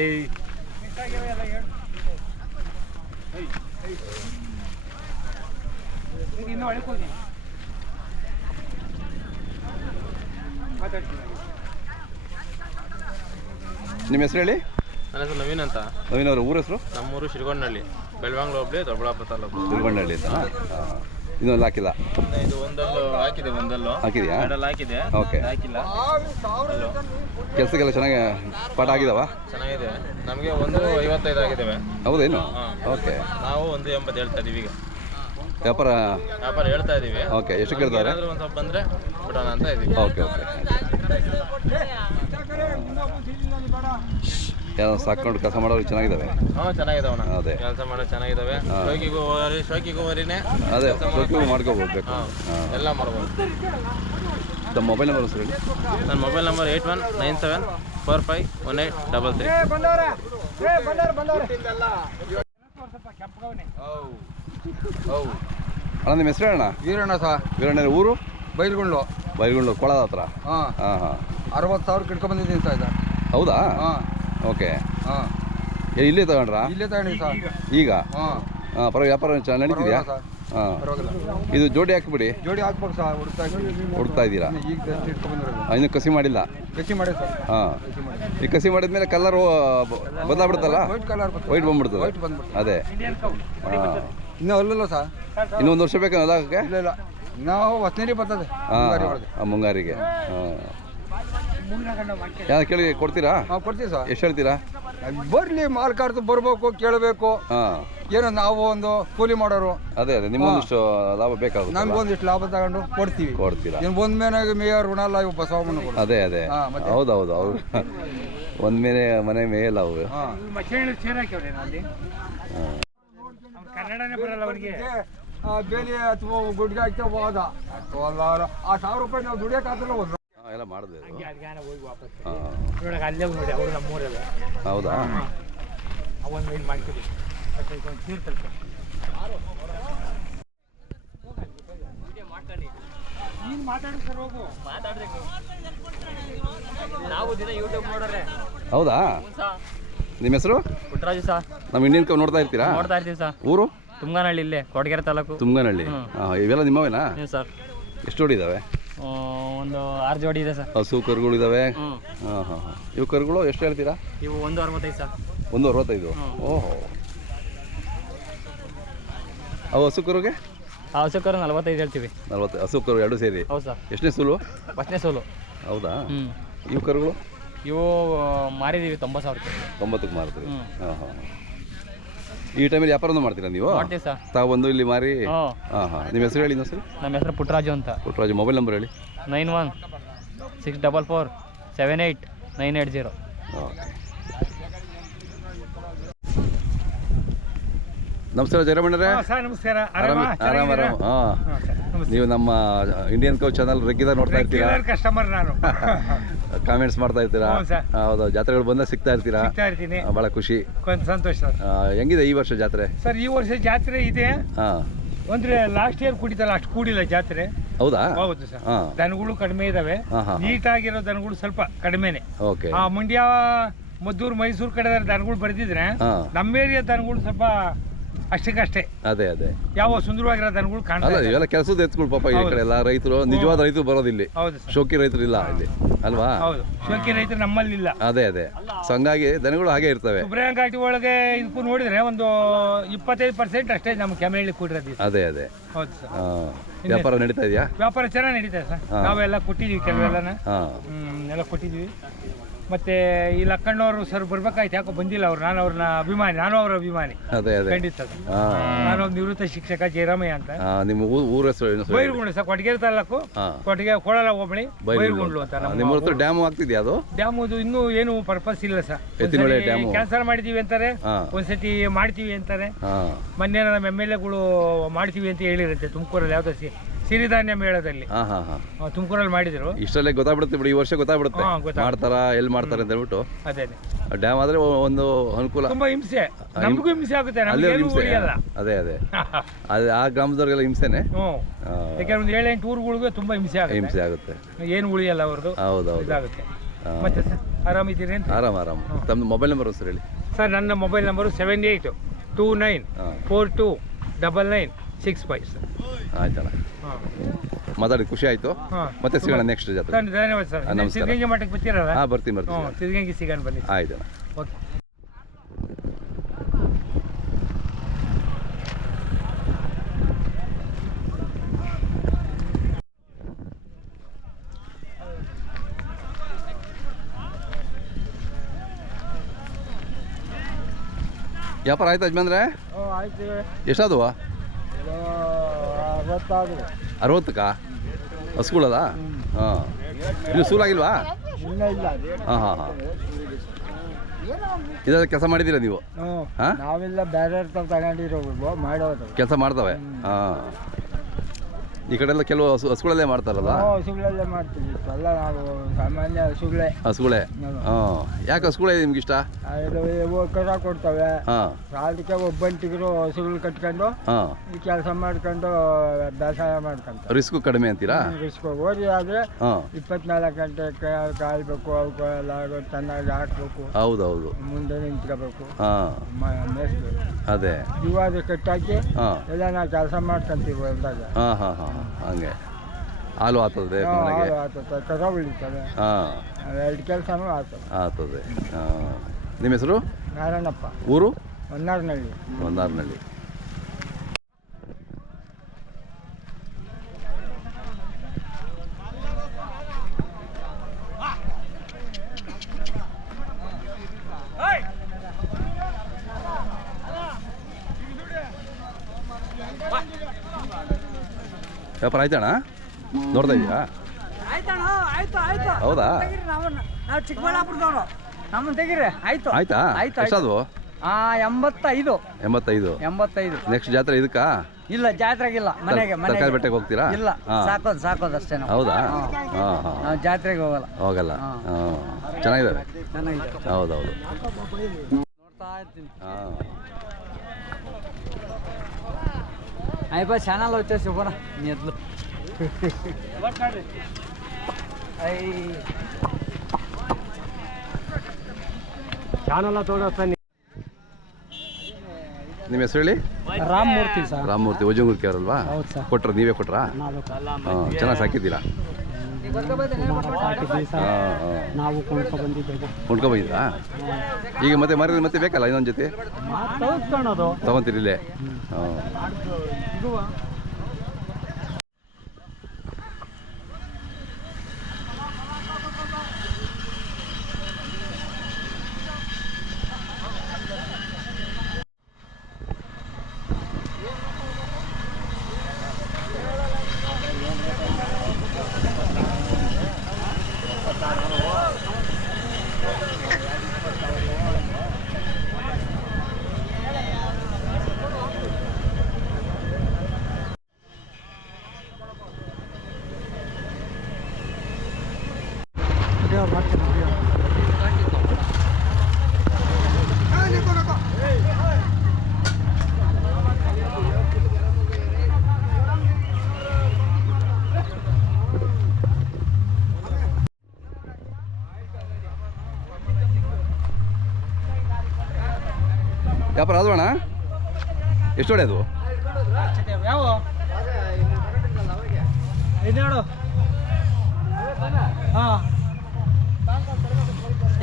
ಏಯ್. ಇನ್ನು ಒಳಗೆ ಹೋಗಿ ಮಾತಾಡ್ತೀನಿ ನಿಮ್ಮ ಹೆಸರು ಹೇಳಿ? ನನ್ನ ಹೆಸರು ನವೀನ್ ಅಂತ. ನವೀನ್ ಅವರು ಊರ ಹೆಸರು? ನಮ್ಮೂರು ಶಿರಗೊಂಡಳ್ಳಿ ಬೆಳವಂಗ್ಲ ಹೋಗ್ಲಿ ದೊಡ್ಡಬಳ್ಳಾಪುರ ತಾಲೂಕು. ತಿರುಗೊಂಡಳ್ಳಿ ಅಂತ. ಇನ್ನೊಂದು ಹಾಕಿಲ್ಲ? ಇದು ಒಂದಲ್ಲೂ ಹಾಕಿದೆ ಒಂದಲ್ಲೂ. ಹಾಕಿದ್ಯಾ? ಎರಡಲ್ಲಿ ಹಾಕಿದೆ. ಓಕೆ. ಹಾಕಿಲ್ಲ. ಕೆಲಸಕ್ಕೆಲ್ಲ ಚೆನ್ನಾಗಿ ಪಾಠ ಆಗಿದಾವ? ಚೆನ್ನಾಗಿದೆ. ನಮಗೆ ಒಂದು ಐವತ್ತೈದು ಆಗಿದ್ದಾವೆ ಹೌದೇನು ಓಕೆ. ನಾವು ಒಂದು ಎಂಬತ್ತು ಹೇಳ್ತಾ ಇದೀವಿ ಈಗ. ವ್ಯಾಪಾರ? ವ್ಯಾಪಾರ ಹೇಳ್ತಾ ಇದೀವಿ. ಓಕೆ ಎಷ್ಟು ಕೇಳ್ತಾರೆ ಏನಾದರೂ ಒಂದು ಸ್ವಲ್ಪ ಬಂದ್ರೆ ಬಿಡೋಣ ಅಂತ ಇದೀವಿ. Okay okay. ಏನೋ ಸಾಕೊಂಡು ಕೆಲಸ ಮಾಡೋರು ಚೆನ್ನಾಗಿದ್ದಾವೆ. ಹ್ಞೂ ಚೆನ್ನಾಗಿದಾವಣ್ಣ ಅದೇ. ಕೆಲಸ ಮಾಡೋ ಚೆನ್ನಾಗಿದಾವೆ ಶೋಕಿಗೂ ಹೋರಿ ಶೋಕಿಗೂ ಹೋರಿನೇ ಅದೇ ಶೋಕಿಗೂ ಮಾಡ್ಕೋಬೋದು ಹಾಂ ಹಾಂ. ಎಲ್ಲ ಮಾಡ್ಬೋದು. ನಮ್ಮ ಮೊಬೈಲ್ ನಂಬರ್ ಸರ್ ಹೇಳಿ. ನನ್ನ mobile number eight one nine seven four five one eight double three. ಅಣ್ಣ ನಿಮ್ಮ ಹೆಸರು ಅಣ್ಣ ವೀರಣ್ಣ ಸಹ ವೀರಣ್ಣ ಊರು? ಬೈಲ್ಗುಂಡ್ಲು. ಬೈಲ್ಗುಂಡ್ಲು ಕೊಳದ ಹತ್ರ ಹಾಂ. ಹಾಂ ಹಾಂ. ಅರವತ್ತು ಸಾವಿರ ಕಿಟ್ಕೊಂಡ್ಬಂದಿದ್ದೀನಿ ಸಹ ಇದು. ಹೌದಾ? ಹಾಂ. ಓಕೆ. ಹಾಂ. ಏ, ಇಲ್ಲೇ ತಗೊಂಡ್ರಾ? ಇಲ್ಲೇ ತಗೊಂಡಿ ಸರ್. ಈಗ. ಹಾಂ. ಹಾಂ ಪರವಾಗಿ ವ್ಯಾಪಾರ ಚೆನ್ನಾಗಿ ನಡೀತಿದ್ಯಾ? ಹಾಂ. ಪರವಾಗಿಲ್ಲ. ಇದು ಜೋಡಿ ಹಾಕಿಬಿಡಿ. ಜೋಡಿ ಹಾಕ್ಬೇಕು ಸರ್ ಹುಡುಕ್ತಾ ಇದ್ದೀವಿ. ಹುಡುಕ್ತಾ ಇದ್ದೀರಾ? ಇನ್ನು ಈಗ ಜಸ್ಟ್ ಇನ್ನೂ ಕಸಿ ಮಾಡಿಲ್ಲ? ಕಸಿ ಮಾಡಿ ಸರ್. ಹಾಂ. ಮಾಡಿ ಈ ಕಸಿ ಮಾಡಿದ್ಮೇಲೆ ಕಲರ್ ಬದಲಾಗ್ಬಿಡುತ್ತಲ್ಲ? ವೈಟ್ ಕಲರ್ ವೈಟ್ ಬಂದ್ಬಿಡ್ತದೆ. ವೈಟ್ ಬಂದ್ಬಿಡ್ತದೆ. ಅದೇ. ಹಾಂ. ಇನ್ನೂ ಅಲ್ಲಲ್ಲ ಸರ್. ಇನ್ನೊಂದು ಒಂದು ವರ್ಷ ಬೇಕಾ ಹಾಕಕ್ಕೆ ಇಲ್ಲ ಇಲ್ಲ. ನಾವು ಹೊಸನೇರಿ ಬರ್ತದೆ. ಹಾಂ ಮುಂಗಾರಿಗೆ. ಹಾಂ. ಯಾರು ಕೇಳಿ ಕೊಡ್ತೀರಾ? ಹಾಂ ಕೊಡ್ತೀವಿ ಸರ್. ಎಷ್ಟು ಹೇಳ್ತೀರಾ? ಬರಲಿ ಮಾಲ್ಕಾರ್ದು ಬರ್ಬೇಕು ಕೇಳಬೇಕು. ಹಾಂ. ಏನೋ ನಾವು ಒಂದು ಕೂಲಿ ಮಾಡೋರು. ಅದೇ ಅದೇ ನಿಮ್ಗೊಂದಿಷ್ಟು ಲಾಭ ಬೇಕಾಗುತ್ತೆ ನಮ್ಗೊಂದಿಷ್ಟು ಲಾಭ ತಗೊಂಡು ಕೊಡ್ತೀವಿ. ಕೊಡ್ತೀರಾ? ಏನು ಬಂದ ಮೇನಾಗ ಮೇಯರ್ ಋಣ ಅಲ್ಲ ಇವು ಬಸವಮ್ಮನ ಅದೇ ಅದೇ. ಹಾ, ಮತ್ತೆ? ಹೌದೌದು ಅವ್ರು ಒಂದ್ ಮೇಲೆ ಮನೆ ಮೇಯಲ್ಲ ಅವು ಹಾಂ. ಮಚ್ಚೇಳಿ ಅಲ್ಲಿ ಕನ್ನಡನೇ ಬರಲ್ಲ ಅವನಿಗೆ ಬೇಲಿ ಅಥವಾ ಗುಡ್ಗೆ ಹಾಕ್ತಾ ಹೋದ ಆ ಸಾವಿರ ರೂಪಾಯಿ ನಾವು ದುಡಿಯೋಕ್ಕಾಗಲ್ಲ ಒಂದು. ಎಲ್ಲ ಮಾಡಿದೆ ಹೋಗಿ ವಾಪಸ್. ನೋಡಕ್ಕೆ ಅಲ್ಲೇ ನೋಡಿ ಅವರು ನಮ್ಮೂರಲ್ಲ. ಹೌದಾ? ಅವನ್ ಮಾಡ್ತೀವಿ ನೀನು ಮಾತಾಡಿ ಸರ್ ಹೋಗು. ನಾವು. ದಿನ ಯೂಟ್ಯೂಬ್ ನೋಡ್ರೆ. ಹೌದಾ? ನಿಮ್ಮ ಹೆಸರು? ಪುಟ್ಟರಾಜು ಸಹ ನಮ್ಮ ಇಂಡಿಯನ್ ಕವ್ ನೋಡ್ತಾ ಇರ್ತೀರಾ? ನೋಡ್ತಾ ಇರ್ತೀವಿ ಸರ್ ಊರು? ತುಂಗನಹಳ್ಳಿ ಇಲ್ಲೇ ಕೊಡಗೆರೆ ತಾಲೂಕು. ತುಮ್ಗನಹಳ್ಳಿ ಹಾಂ ಇವೆಲ್ಲ ನಿಮ್ಮವೇನಾ? ಸರ್. ಎಷ್ಟು ಓಡಿದಾವೆ ಇದಾವೆ? ಒಂದು ಆರು ಜೋಡಿ ಇದೆ ಸರ್. ಹಸು ಕರುಗಳು ಇದಾವೆ? ಹ್ಞೂ ಹಾಂ ಹಾಂ ಹಾಂ. ಇವು ಕರುಗಳು ಎಷ್ಟು ಹೇಳ್ತೀರಾ? ಇವು ಒಂದು ಅರವತ್ತೈದು ಸರ್. ಒಂದು ಅರವತ್ತೈದು? ಓಹೋ. ಅವು ಹಸು ಕರುಗೆ? ಆ ಹಸುಕರು ನಲ್ವತ್ತೈದು ಹೇಳ್ತೀವಿ. ನಲ್ವತ್ತು ಹಸು ಕರು ಎರಡು ಸೇರಿ. ಹೌದು ಸರ್. ಎಷ್ಟನೇ ಸೂಲು? ಫಸ್ಟ್ನೇ ಸೋಲು. ಹೌದಾ? ಹ್ಞೂ ಇವು ಕರುಗಳು? ಇವು ಮಾರಿದ್ದೀವಿ ತೊಂಬತ್ತು ಸಾವಿರ ತೊಂಬತ್ತಕ್ಕೆ ಮಾರ್ತೀರಿ ಹಾಂ ಹಾಂ. ಈ ಟೈಮಲ್ಲಿ ವ್ಯಾಪಾರನೂ ಮಾಡ್ತೀರಾ ನೀವು? ಮಾಡ್ತೀವಿ ಸರ್. ತಾವು ಬಂದು ಇಲ್ಲಿ ಮಾರಿ? ಹ್ಞೂ. ಹಾಂ ಹಾಂ. ನಿಮ್ಮ ಹೆಸರು ಹೇಳಿ ಹೆಸರು ನಮ್ಮ ಹೆಸರು ಪುಟ್ಟರಾಜು ಅಂತ. ಪುಟ್ಟರಾಜು ಮೊಬೈಲ್ ನಂಬರ್ ಹೇಳಿ. Nine one six double four seven eight nine eight zero. Okay. ನಮಸ್ಕಾರ ಜಯರಾಮಣ್ಣರೇ ಸರ್ ನಮಸ್ಕಾರ. ಆರಾಮ? ಆರಾಮ ಆರಾಮ ಹಾಂ. ನೀವು ನಮ್ಮ ಇಂಡಿಯನ್ ಕೌ ಚಾನಲ್ ರೆಗ್ಯುಲರ್ ನೋಡ್ತಾ ಇರ್ತೀರಾ? ಕಸ್ಟಮರ್ ನಾನು. ಕಾಮೆಂಟ್ಸ್ ಮಾಡ್ತಾ ಇರ್ತೀರಾ. ಹೌದು ಜಾತ್ರೆಗಳು ಬಂದ ಸಿಗ್ತಾ ಇರ್ತೀರಾ? ಬಹಳ ಇರ್ತೀನಿ. ಭಾಳ ಖುಷಿ. ಸಂತೋಷ ಸರ್. ಹೆಂಗಿದೆ ಈ ವರ್ಷ ಜಾತ್ರೆ? ಸರ್ ಈ ವರ್ಷ ಜಾತ್ರೆ ಇದೆ. ಹಾಂ. ಅಂದ್ರೆ ಲಾಸ್ಟ್ ಇಯರ್ ಕುಡಿತಲ್ಲ ಅಷ್ಟು ಕೂಡಿಲ್ಲ ಜಾತ್ರೆ. ಹೌದಾ? ಹೌದು ಸರ್. ದನಗಳು ಕಡಿಮೆ ಇದಾವೆ. ನೀಟ್ ಆಗಿರೋ ನೀಟಾಗಿರೋ ದನಗಳು ಸ್ವಲ್ಪ ಕಡಿಮೆನೆ. ಓಕೆ. ಆ ಮಂಡ್ಯ ಮದ್ದೂರು ಮೈಸೂರು ಕಡೆ ದನಗಳು ಬರೆದಿದ್ರೆ ನಮ್ಮ ಏರಿಯಾ ದನಗಳು ಸ್ವಲ್ಪ ಅಷ್ಟಕ್ಕಷ್ಟೇ. ಅದೇ ಅದೇ. ಯಾವ ಸುಂದರವಾಗಿರೋ ದನಗಳು ಅಲ್ಲ ಕಾಣ್ತಾ ಇದೆ. ಇವೆಲ್ಲ ಕೆಲಸದ ಎತ್ಗಳು ಪಾಪ ಈ ಕಡೆ ಎಲ್ಲ ರೈತರು ನಿಜವಾದ ರೈತರು ಬರೋದಿಲ್ಲ ಹೌದು ಸರ್. ಶೋಕಿ ರೈತರು ಇಲ್ಲ ಇಲ್ಲಿ. ಅಲ್ವಾ? ಹೌದು. ಶೋಕಿ ರೈತರು ನಮ್ಮಲ್ಲಿ ಇಲ್ಲ. ಅದೇ ಅದೇ. ಸೊ ಹಂಗಾಗಿ ದನಗಳು ಹಾಗೆ ಇರ್ತವೆ. ಸುಬ್ರಹ್ಮಣ್ಯ ಘಾಟಿ ಒಳಗೆ ಇದಕ್ಕೂ ನೋಡಿದ್ರೆ ಒಂದು ಇಪ್ಪತ್ತೈದು ಪರ್ಸೆಂಟ್ ಅಷ್ಟೇ ನಮ್ಮ ಕೆಮೆಳ್ಳಿ ಕೂಡಿರೋದು ಅದೇ ಅದೇ. ಹೌದು ಸರ್. ವ್ಯಾಪಾರ ನಡೀತಾ ಇದೆಯಾ? ವ್ಯಾಪಾರ ಚೆನ್ನಾಗಿ ನಡೀತಾ ಸರ್. ನಾವೆಲ್ಲ ಕೊಟ್ಟಿದ್ದೀವಿ ಕೆಲವೆಲ್ಲನ ಹಾಂ. ಹ್ಮ್, ಎಲ್ಲ ಕೊಟ್ಟಿದ್ವಿ ಮತ್ತೆ ಈ ಲಕ್ಕಣ್ಣವರು ಸರ್ ಬರ್ಬೇಕಾಯ್ತು ಯಾಕೋ ಬಂದಿಲ್ಲ ಅವ್ರು. ನಾನು ಅವ್ರನ್ನ ಅಭಿಮಾನಿ ನಾನು ಅವ್ರ ಅಭಿಮಾನಿ. ಅದೇ ಅದೇ. ಖಂಡಿತ. ಹಾಂ. ನಾನು ಒಂದು ನಿವೃತ್ತ ಶಿಕ್ಷಕ ಜಯರಾಮಯ್ಯ ಅಂತ. ನಿಮ್ಮ ಊ- ಊರ ಹೆಸರು ಏನು ಸರ್ ಬೈರುಗುಂಡ್ಲು ಸರ್ ಕೊಟ್ಟಿಗೆ ತಾಲೂಕು. ಹಾಂ. ಕೊಟ್ಟಿಗೆ ಕೋಳಲ ಹೋಬಳಿ ಬೈರ್ಗುಂಡ್ಲು ಅಂತ ನಿಮ್ಮ ನಮ್ಮ ಹತ್ರ ಡ್ಯಾಮ್ ಆಗ್ತಿದ್ಯಾ ಅದು? ಇನ್ನು ಇನ್ನೂ ಏನು ಪರ್ಪಸ್ ಇಲ್ಲ ಸರ್. ಎತ್ತಿನಹೊಳೆ ಡ್ಯಾಮು. ಕ್ಯಾನ್ಸಲ್ ಮಾಡಿದೀವಿ ಅಂತಾರೆ. ಹಾಂ. ಒಂದ್ಸತಿ ಮಾಡ್ತೀವಿ ಅಂತಾರೆ. ಹಾಂ. ಮೊನ್ನೆ ನಮ್ಮ ಎಂ ಎಲ್ ಎಗಳು ಮಾಡ್ತೀವಿ ಅಂತ ಹೇಳಿರುತ್ತೆ ತುಮಕೂರಲ್ಲಿ ಯಾವ್ದು ಸಿ ಸಿರಿಧಾನ್ಯ ಮೇಳದಲ್ಲಿ. ಹಾಂ ಹಾ ಹಾಂ. ತುಮಕೂರಲ್ಲಿ ಮಾಡಿದ್ರು. ಇಷ್ಟರಲ್ಲೇ ಗೊತ್ತಾಗ್ಬಿಡುತ್ತೆ ಬಿಡಿ ಈ ವರ್ಷ ಗೊತ್ತಾಗ್ಬಿಡುತ್ತೆ. ಹಾ, ಗೊತ್ತಾಗುತ್ತೆ. ಮಾಡ್ತಾರಾ ಎಲ್ಲಿ ಮಾಡ್ತಾರೆ ಅಂತ ಹೇಳ್ಬಿಟ್ಟು. ಅದೇ ಅದೇ. ಡ್ಯಾಮ್ ಆದ್ರೆ ಒಂದು ಅನುಕೂಲ. ತುಂಬಾ ಹಿಂಸೆ. ನಮಗೂ ಹಿಂಸೆ ಆಗುತ್ತೆ ಅಲ್ಲೇ ನಮಗೇನು ಹಿಂಸೆ. ಉಳಿಯಲ್ಲ. ಅದೇ ಅದೇ. ಅದು ಆ ಗ್ರಾಮದವ್ರಿಗೆಲ್ಲ ಹಿಂಸೆನೆ? ಹ್ಞೂ. ಆ, ಯಾಕಂದ್ರೆ ಒಂದು ಏಳೆಂಟು ಊರುಗಳಿಗೂ ತುಂಬಾ ಹಿಂಸೆ ಆಗುತ್ತೆ. ಹಿಂಸೆ ಆಗುತ್ತೆ. ಏನು ಉಳಿಯಲ್ಲ ಅವ್ರದ್ದು. ಹೌದೌದು. ಇದಾಗುತ್ತೆ. ಆ. ಮತ್ತೆ ಸರ್ ಆರಾಮಿದ್ದೀರಿ ಅಂತ? ಆರಾಮ್ ಆರಾಮ್. ತಮ್ಮದು ಮೊಬೈಲ್ ನಂಬರ್ ಸರ್ ಹೇಳಿ. ಸರ್ ನನ್ನ mobile number seven eight two nine ಹಾಂ. Four two double nine six five sir ಆಯ್ತಣ್ಣ ಮಾತಾಡಿ ಖುಷಿ ಆಯಿತು? ಮತ್ತೆ ಸಿಗೋಣ ನೆಕ್ಸ್ಟ್ ಜಾತ್ರೆ. ಧನ್ಯವಾದ ಸರ್. ಹಾಂ, ನಮಸ್ಕಾರ. ಸಿದ್ಧಗಂಗೆ ಮಠಕ್ಕೆ ಬರ್ತೀರಲ್ಲ? ಹಾಂ ಬರ್ತೀನಿ ಹ್ಞೂ ಬರ್ತೀನಿ ಸಿದ್ಧಗಂಗೆ ಸಿಗೋಣ ಬನ್ನಿ ಆಯ್ತಣ್ಣ ಓಕೆ. ವ್ಯಾಪಾರ ಆಯ್ತು ಅಜ್ಮಂದ್ರೆ ಆಯ್ತು. ಎಷ್ಟಾದವ? ಅರವತ್ತಕ್ಕ? ಹಸ್ಗಳದ ಹಾಂ. ಇನ್ನು ಸೂಲಾಗಿಲ್ವಾ ಹಾಂ ಹಾಂ ಹಾಂ. ಇದಾದ ಕೆಲಸ ಮಾಡಿದ್ದೀರಾ ನೀವು? ಹಾಂ? ನಾವೆಲ್ಲ ಬೇರೆ ತಗೊಂಡಿರೋದು ಮಾಡೋದು. ಕೆಲಸ ಮಾಡ್ತವೆ? ಹಾಂ. ಈ ಕಡೆ ಎಲ್ಲ ಕೆಲವು ಹಸು ಹಸುಗಳಲ್ಲೇ ಮಾಡ್ತಾರಲ್ಲ? ಹಸುಗಳಲ್ಲೇ ಮಾಡ್ತೀವಿ. ಎಲ್ಲ ನಾವು ಸಾಮಾನ್ಯ ಹಸುಗಳೇ. ಹಸುಗಳೇ? ಹಾಂ ಯಾಕೆ ಹಸುಗಳೇ ನಿಮ್ಗೆ ಇಷ್ಟ? ಕಸ ಕೊಡ್ತವೆ. ಹಾಂ. ಅದಕ್ಕೆ ಒಬ್ಬಂಟಿಗರು ಹಸುಗಳು ಕಟ್ಕೊಂಡು ಹಾಂ. ಈ ಕೆಲಸ ಮಾಡ್ಕೊಂಡು ಬೇಸಾಯ ಮಾಡ್ಕೊಂತ ರಿಸ್ಕ್ ಕಡಿಮೆ ಅಂತೀರಾ? ಓದಿ ಆದರೆ ಹಾಂ. ಇಪ್ಪತ್ನಾಲ್ಕು ಗಂಟೆ ಕಾಯ್ಬೇಕು ಅವಕ್ಕೆ ಎಲ್ಲ ಚೆನ್ನಾಗಿ ಹಾಕ್ಬೇಕು. ಹೌದೌದು. ಮುಂದೆ ನಿಂತ್ಕೋಬೇಕು. ಹಾಂ. ಅದೇ. ಇವಾಗ ಕಟ್ಟಾಕಿ ಹಾಂ. ಎಲ್ಲ ನಾವು ಕೆಲಸ ಮಾಡ್ಕೊಂತೀವಿ ಹೊಲ್ದಾಗ. ಹಾಂ ಹಾಂ ಹಾಂ. ಹಂಗೆ. ಹಾಲು ಆತದೆ ಮನೆಗೆ. ಕರ ಉಳಿತದೆ ಹಾಂ. ಎರಡು ಕೆಲಸನೂ ಆಗ್ತದೆ ಆಗ್ತದೆ ಹಾಂ. ನಿಮ್ಮ ಹೆಸರು? ನಾರಾಯಣಪ್ಪ. ಊರು? ಹೊನ್ನಾರ್ನಳ್ಳಿ. ಒಂದಾರ್ನಳ್ಳಿ ವ್ಯಾಪಾರ ಆಯ್ತಣ್ಣ? ನೋಡ್ತಾ ಆಯ್ತು ಆಯ್ತು. ಹೌದಾ? ನಾವು ಚಿಕ್ಕಬಳ್ಳಾಪುರದವರು. ನಮ್ಮನ್ನ ತೆಗೀರಿ ಆಯ್ತು. ಆಯ್ತಾ? ಆಯ್ತು, ಆಯ್ತು. ಆ ಎಂಬತ್ತೈದು. ಎಂಬತ್ತೈದು. ಎಂಬತ್ತೈದು. ನೆಕ್ಸ್ಟ್ ಜಾತ್ರೆ ಇದಕ್ಕಾ? ಇಲ್ಲ ಜಾತ್ರೆಗಿಲ್ಲ ಮನೆಗೆ ತರಕಾರಿ ಬೆಟ್ಟಕ್ಕೆ ಹೋಗ್ತೀರಾ? ಇಲ್ಲ ಸಾಕೋದು ಸಾಕೋದು ಅಷ್ಟೇ ಹೌದಾ? ನಾವು ಜಾತ್ರೆಗೆ ಹೋಗಲ್ಲ. ಹೋಗಲ್ಲ. ಹಾ. ಹಾಂ. ಚೆನ್ನಾಗಿದ್ದಾವೆ ಚೆನ್ನಾಗಿದೆ. ಹೌದೌದು. ನೋಡ್ತಾ ಇರ್ತೀನಿ. ಹಾಂ ಅಯ್ಯಪ್ಪ ಚಾನಲ್ వచ్చేసి పోన నీ ఎద్లు ಚಾನಲ್ಲ ತೋಡಸ್ತಾನೆ ನಿಮ್ಮ ಹೆಸರು ಹೇಳಿ ರಾಮಮೂರ್ತಿ ಸರ್ ರಾಮಮೂರ್ತಿ ವಜಂಗುರ್ಕಿ ಅವರಲ್ವಾ ಹೌದು ಸರ್ ಕೊಟ್ರ ನೀವೇ ಕೊಟ್ರಾ ಹಾಂ ಚೆನ್ನಾಗಿ ಸಾಕಿದ್ದೀರಾ ಹಾಂ ಹಾಂ ನಾವು ಕೊಂಡ್ಕೊ ಬಂದಿದ್ದೇವೆ. ಕೊಂಡ್ಕೊ ಬಂದಿದ್ದಾ ಈಗ ಮತ್ತೆ ಮರ ಮತ್ತೆ ಬೇಕಲ್ಲ ಇನ್ನೊಂದು ಜೊತೆ? ತಗೊಂತೀರಿ ಇಲ್ಲೇ? ಹಾಂ ವ್ಯಾಪಾರ ಅಣ್ಣ? ಎಷ್ಟು ಹೊಡೆದು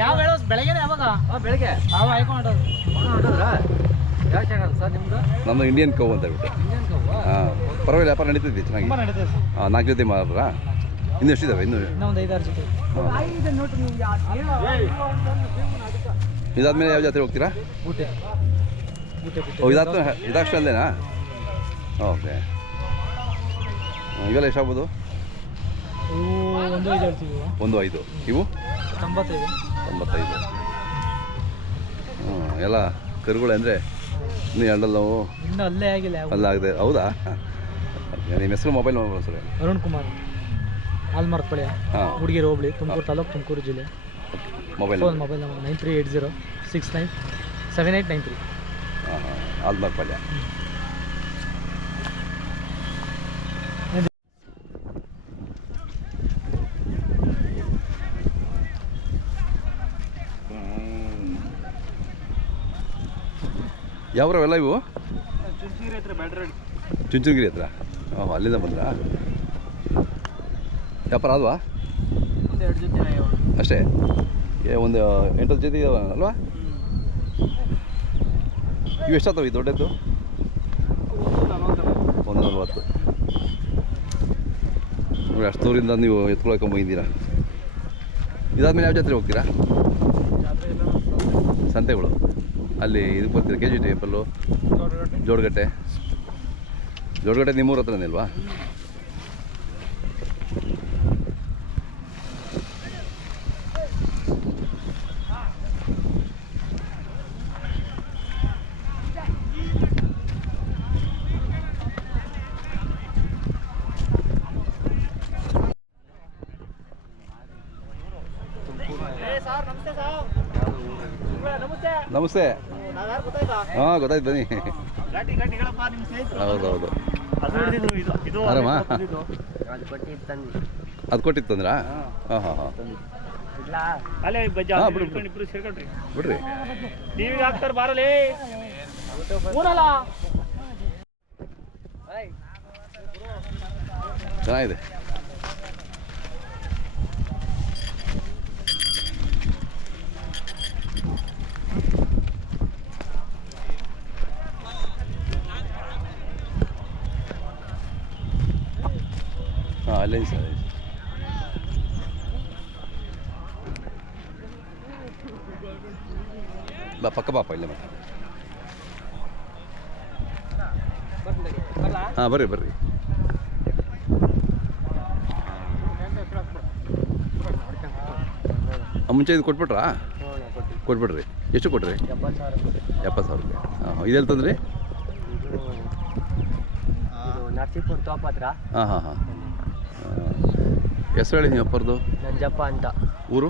ಯಾವ ಹೇಳೋ ಬೆಳಗ್ಗೆ ಯಾವಾಗ? ಬೆಳಿಗ್ಗೆ. ಅವ ಆಯ್ಕೊಂಡು ಯಾವ ಚಾನಲ್ ಸರ್ ನಿಮ್ದು? ನಮ್ಮದು ಇಂಡಿಯನ್ ಕೌ ಅಂತ ಹೇಳ್ಬಿಟ್ಟು. ಹಾಂ ಪರವಾಗಿಲ್ಲ ವ್ಯಾಪಾರ ನಡೀತಿದ್ವಿ ಚೆನ್ನಾಗಿ. ಹಾಂ ನಾಲ್ಕು ಜೊತೆ ಮಾರ್ರಾ ಇನ್ನೂ ಎಷ್ಟಿದ್ದಾವೆ ಇನ್ನೂ ಇನ್ನೊಂದು ಐದಾರು ಜೊತೆ. ಇದಾದ್ಮೇಲೆ ಯಾವ ಜಾತ್ರೆ ಹೋಗ್ತೀರಾ? ಊಟ. ಇದಾದ ಇದಾಕ್ಷ ಅಲ್ಲೇನಾ? ಓಕೆ. ಇವೆಲ್ಲ ಎಷ್ಟಾಗ್ಬೋದು? ಒಂದು ಐದು ಇವು. ತೊಂಬತ್ತೈದು. ತೊಂಬತ್ತೈದು. ಹ್ಞೂ ಎಲ್ಲ ಕರುಗಳು ಅಂದರೆ ಇನ್ನೂ ಎರಡಲ್ಲ ನಾವು? ಇನ್ನೂ ಅಲ್ಲೇ ಆಗಿಲ್ಲ ಅಲ್ಲ ಆಗಿದೆ ಹೌದಾ? ನಿಮ್ಮ ಹೆಸರು mobile number sir Arun Kumar. Almarpalya ಹಾಂ. ಹುಡುಗಿರು ಹೋಬಳಿ ತುಮಕೂರು ತಾಲೂಕು ತುಮಕೂರು ಜಿಲ್ಲೆ. Mobile mobile number nine three eight zero six nine seven eight nine three ಆಲ್ದಾಗ ಪಲ್ಯ ಯಾವ್ರವೆಲ್ಲ ಇವು? ಚುಂಚನಗಿರಿ ಹತ್ರ ಹಾಂ ಅಲ್ಲಿಂದ ಬಂದ್ರ? ವ್ಯಾಪಾರ ಆದ್ವಾ ಅಷ್ಟೇ? ಒಂದು ಎಂಟತ್ತು ಜೊತೆ ಅಲ್ವಾ? ಇವು ಎಷ್ಟಾಗ್ತವೆ ಈ ದೊಡ್ಡದ್ದು? ಒಂದು ನಲ್ವತ್ತು ನೋಡಿ ಅಷ್ಟು ದೂರಿಂದ ನೀವು ಎತ್ಕೊಳಕ್ಕೆ ಬಂದಿದ್ದೀರಾ? ಇದಾದ್ಮೇಲೆ ಯಾವ ಜಾತ್ರೆ ಹೋಗ್ತೀರಾ? ಸಂತೆಗಳು. ಅಲ್ಲಿ ಇದಕ್ಕೆ ಬರ್ತೀರಾ? K G ಟೇಪಲ್ಲು ಜೋಡಗಟ್ಟೆ. ಜೋಡಗಟ್ಟೆ ನಿಮ್ಮೂರ ಹತ್ರನೇ ಅಲ್ವಾ? ನಮಸ್ತೆ. ಹಾಂ ಗೊತ್ತಾಯ್ತು ಬನ್ನಿ. ಹೌದೌದು. ಆರಾಮ? ಅದು ಕೊಟ್ಟಿತ್ತಂದ್ರಾ? ಹಾಂ. ಹಾಂ ಹಾಂ ಬಿಡ್ರಿ. ಚೆನ್ನಾಗಿದೆ. ಅಲ್ಲೇ ಸರ್ ಬಾ ಪಕ್ಕ ಬಾಪ ಇಲ್ಲೇ ಮತ್ತೆ ಹಾಂ ಬರ್ರಿ ಬರ್ರಿ ಮುಂಚೆ ಇದು ಕೊಟ್ಬಿಟ್ರಾ ಕೊಟ್ಬಿಡ್ರಿ ಎಷ್ಟು ಕೊಟ್ರಿ ಎಪ್ಪತ್ತು ಸಾವಿರ ರೂಪಾಯಿ ಹಾಂ ಇದೆಲ್ಲ ತಂದ್ರಿ ಹಾಂ ಹಾಂ ಹಾಂ ಹೆಸರು ಹೇಳಿ ನೀವು ಅಪ್ಪರದು? ನಂಜಪ್ಪ ಅಂತ. ಊರು?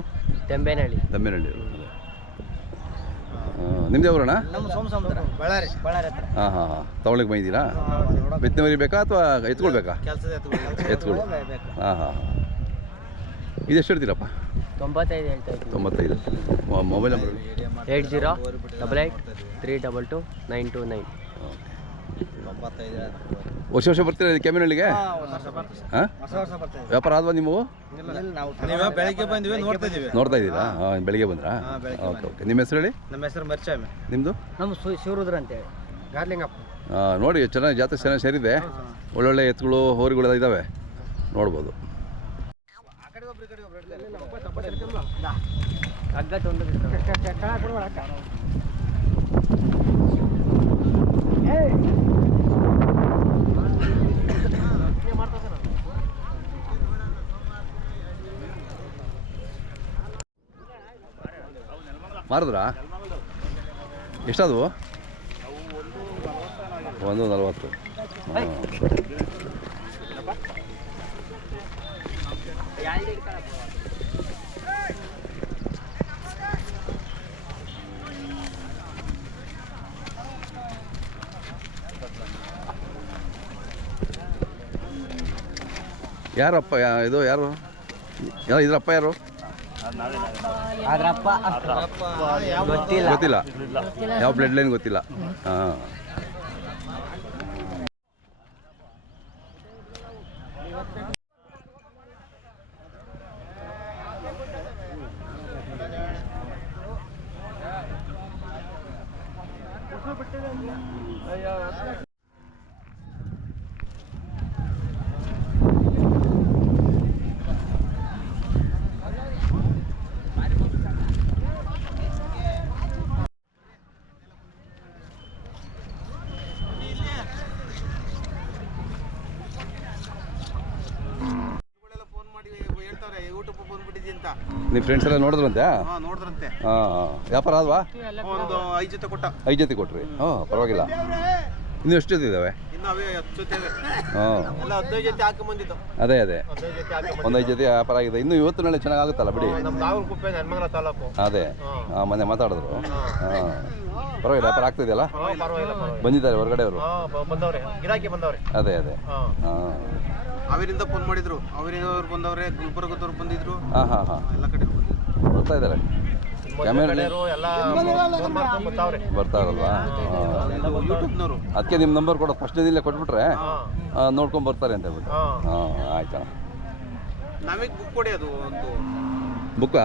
ತೆಂಬೇನಹಳ್ಳಿ. ದಮ್ಮೇನಹಳ್ಳಿ ನಿಮ್ದು ಯಾವ್ರಣ್ಣ ನಮ್ಮ ಸೋಮಸಮುದ್ರ. ಬಳ್ಳಾರಿ. ಬಳ್ಳಾರಿ ಹತ್ರ. ಹಾಂ ಹಾಂ ಹಾಂ. ತಗೊಳಕ್ಕೆ ಬಂದಿದ್ದೀರಾ? ಬೆತ್ತನವರಿ ಬೇಕಾ ಅಥವಾ ಎತ್ಕೊಳ್ಬೇಕಾ? ಕೆಲಸದ ಎತ್ಕೊಳ್ಳು ಹಾಂ ಹಾಂ ಹಾಂ. ಇದೆಷ್ಟು ಹೇಳ್ತೀರಪ್ಪ? ತೊಂಬತ್ತೈದು ಹೇಳ್ತಾ ತೊಂಬತ್ತೈದು. Mobile number eight zero double eight three double two nine two nine. ವರ್ಷ ವರ್ಷ ಬರ್ತೀರಾ ಕೆಮ್ಮಿನಳ್ಳಿಗೆ ಹಾಂ ವ್ಯಾಪಾರ ಆದ್ವಾ ನೀವು? ಬೆಳಿಗ್ಗೆ ಬಂದ್ವಿ ನೋಡ್ತಾ ಇದೀವಿ. ನೋಡ್ತಾ ಇದ್ದೀರಾ ಹಾಂ. ಬೆಳಿಗ್ಗೆ ಬಂದ್ರಾ? Okay okay. ನಿಮ್ಮ ಹೆಸರು ಹೇಳಿ? ನಮ್ಮ ಹೆಸರು ಮರ್ಚಾಮಿ. ನಿಮ್ಮದು ನಮ್ಮ ಶಿವರುದ್ರ ಅಂತೇಳಿ. ಗಾರ್ಲಿಂಗಪ್ಪ. ನೋಡಿ ಚೆನ್ನಾಗಿ ಜಾತ್ರೆ ಚೆನ್ನಾಗಿ ಸೇರಿದೆ. ಒಳ್ಳೊಳ್ಳೆ ಎತ್ತುಗಳು ಹೋರಿಗಳೆಲ್ಲ ಇದ್ದಾವೆ ನೋಡ್ಬೋದು. ಹಗ್ಗ ಮಾರಿದ್ರಾ? ಎಷ್ಟಾದವು ಒಂದು ನಲ್ವತ್ತು. ಯಾರಪ್ಪ ಇದು ಯಾರು? ಯಾರು ಇದ್ರಪ್ಪ ಯಾರು? ಗೊತ್ತಿಲ್ಲ. ಗೊತ್ತಿಲ್ಲ. ಯಾವ ಬ್ಲಡ್ ಲೈನ್ ಗೊತ್ತಿಲ್ಲ. ಹಾಂ ಫೋನ್ ಮಾಡಿ ಹೇಳ್ತಾರೆ ಯೂಟ್ಯೂಬ್ ಬಂದ್ಬಿಟ್ಟಿದಿ ಅಂತ ನಿಮ್ಮ ಫ್ರೆಂಡ್ಸ್ ಎಲ್ಲ ನೋಡಿದ್ರಂತೆ? ಹಾ ನೋಡಿದ್ರಂತೆ. ಹಾಂ ವ್ಯಾಪಾರ ಅಲ್ವಾ? ಒಂದು ಐದು ಜೊತೆ ಕೊಟ್ಟ. ಐದು ಜೊತೆ ಕೊಟ್ರಿ. ಹಾಂ ಪರವಾಗಿಲ್ಲ. ಇನ್ನು ಎಷ್ಟು ಜೊತೆ ಇದ್ದಾವೆ ಇನ್ನು ಅವೇ ಹತ್ತು ಜೊತೆ ಇವೆ. ಹಾಂ. ಎಲ್ಲ ಹದಿನೈದು ಜೊತೆ ಹಾಕಿ ಬಂದಿದ್ದು. ಅದೇ ಅದೇ. ಹದಿನೈದು ಜೊತೆ ಹಾಕಿ ಒಂದು ಐದು ಜೊತೆ ವ್ಯಾಪಾರ ಆಗಿದೆ. ಇನ್ನು ಇವತ್ತು ನಾಳೆ ಚೆನ್ನಾಗಿ ಆಗುತ್ತಲ್ಲ ಬಿಡಿ. ನಮ್ಮ ನಾಗರ ಕುಪ್ಪೆ ನೆನ್ಮಂಗಲ ತಾಲೂಕು. ಅದೇ. ಹಾಂ. ಮೊನ್ನೆ ಮಾತಾಡಿದ್ರು. ಹಾಂ. ಪರವಾಗಿಲ್ಲ ವ್ಯಾಪಾರ ಆಗ್ತಿದೆಯಲ್ಲ ಪರವಾಗಿಲ್ಲ ಪರವಾಗಿಲ್ಲ ಬಂದಿದ್ದಾರೆ ಹೊರಗಡೆ ಅವರು ಹಾ ಬ- ಬಂದವ್ರೆ. ಗಿರಾಕಿ ಬಂದವ್ರೆ. ಅದೇ ಅದೇ. ಹಾ. ಹಾಂ. ಅವರಿಂದ ಫೋನ್ ಮಾಡಿದ್ರು. ಅವರಿಂದ ಬಂದವ್ರೆ ಗುಲ್ಬರ್ಗದವ್ರು ಬಂದಿದ್ರು. ಹಾಂ ಹಾಂ ಹಾಂ. ಎಲ್ಲ ಕಡೆ ಬಂದಿದ್ರು ಬರ್ತಾ ಇದ್ದಾರೆ ಕ್ಯಾಮೆರಾ ಬರ್ತಾ ಇರಲ್ವಾ? ಯೂಟ್ಯೂಬ್ನವರು. ಅದಕ್ಕೆ ನಿಮ್ಮ ನಂಬರ್ ಕೊಡೋ ಫಸ್ಟ್ ಇಲ್ಲೇ ಕೊಟ್ಬಿಟ್ರೆ ಹಾಂ. ನೋಡ್ಕೊಂಡು ಬರ್ತಾರೆ ಅಂತ ಹೇಳ್ಬಿಟ್ಟು. ಹಾಂ. ಆಯ್ತಾ ಆಯ್ತಣ್ಣ. ನಮಗೆ ಬುಕ್ ಕೊಡಿ ಅದು ಒಂದು. ಬುಕ್ಕಾ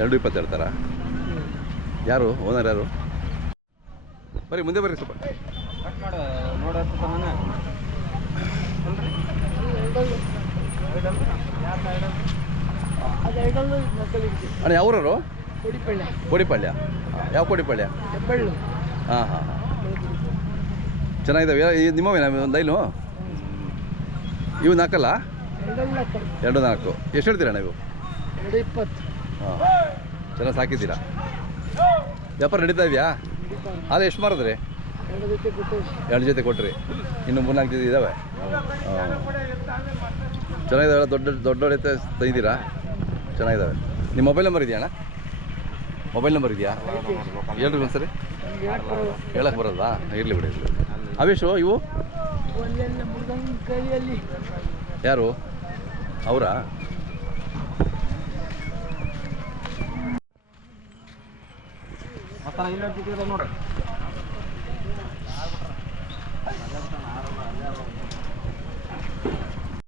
ಎರಡು ಇಪ್ಪತ್ತು ಹೇಳ್ತಾರ ಯಾರು? ಓನರ್ ಯಾರು? ಬರಿ ಮುಂದೆ ಬರ್ರಿ ಸ್ವಲ್ಪ. ಅಣ್ಣ ಯಾವ್ರವರು ಕೋಡಿಪಳ್ಯ. ಯಾವ ಕೋಡಿಪಳ್ಯ? ಹಾಂ ಹಾಂ ಹಾಂ. ಚೆನ್ನಾಗಿದ್ದಾವೆ. ನಿಮ್ಮವೇನ ಒಂದು ಐನು ಇವು ನಾಲ್ಕಲ್ಲ? ಎರಡು ನಾಲ್ಕು. ಎಷ್ಟು ಹೇಳ್ತೀರಾ ನೀವು ಹಾಂ. ಚೆನ್ನಾಗಿ ಸಾಕಿದ್ದೀರಾ? ವ್ಯಾಪಾರ ನಡೀತಾ ಇದೆಯಾ? ಹಾಲು ಎಷ್ಟು ಮಾರಿದ್ರಿ? ಎರಡು ಜೊತೆ ಕೊಟ್ರಿ. ಇನ್ನು ಮೂರ್ನಾಲ್ಕು ಜೊತೆ ಇದ್ದಾವೆ ಚೆನ್ನಾಗಿದ್ದಾವೆ ದೊಡ್ಡ ದೊಡ್ಡ ಜೊತೆ ತಂದಿದ್ದೀರಾ ಚೆನ್ನಾಗಿದ್ದಾವೆ ನಿಮ್ಮ ಮೊಬೈಲ್ ನಂಬರ್ ಇದೆಯಾ ಅಣ್ಣ? ಮೊಬೈಲ್ ನಂಬರ್ ಇದೆಯಾ? ಹೇಳ್ರಿ ಒಂದು ಸರಿ ಹೇಳಕ್ಕೆ ಬರೋದಾ ಇರಲಿ ಬಿಡಿ ಇರಲಿ ಅವೇಶು ಇವು? ಯಾರು? ಅವರಾ? ಮತ್ತೆ ಇನ್ನೊಂದು ನೋಡ್ರಿ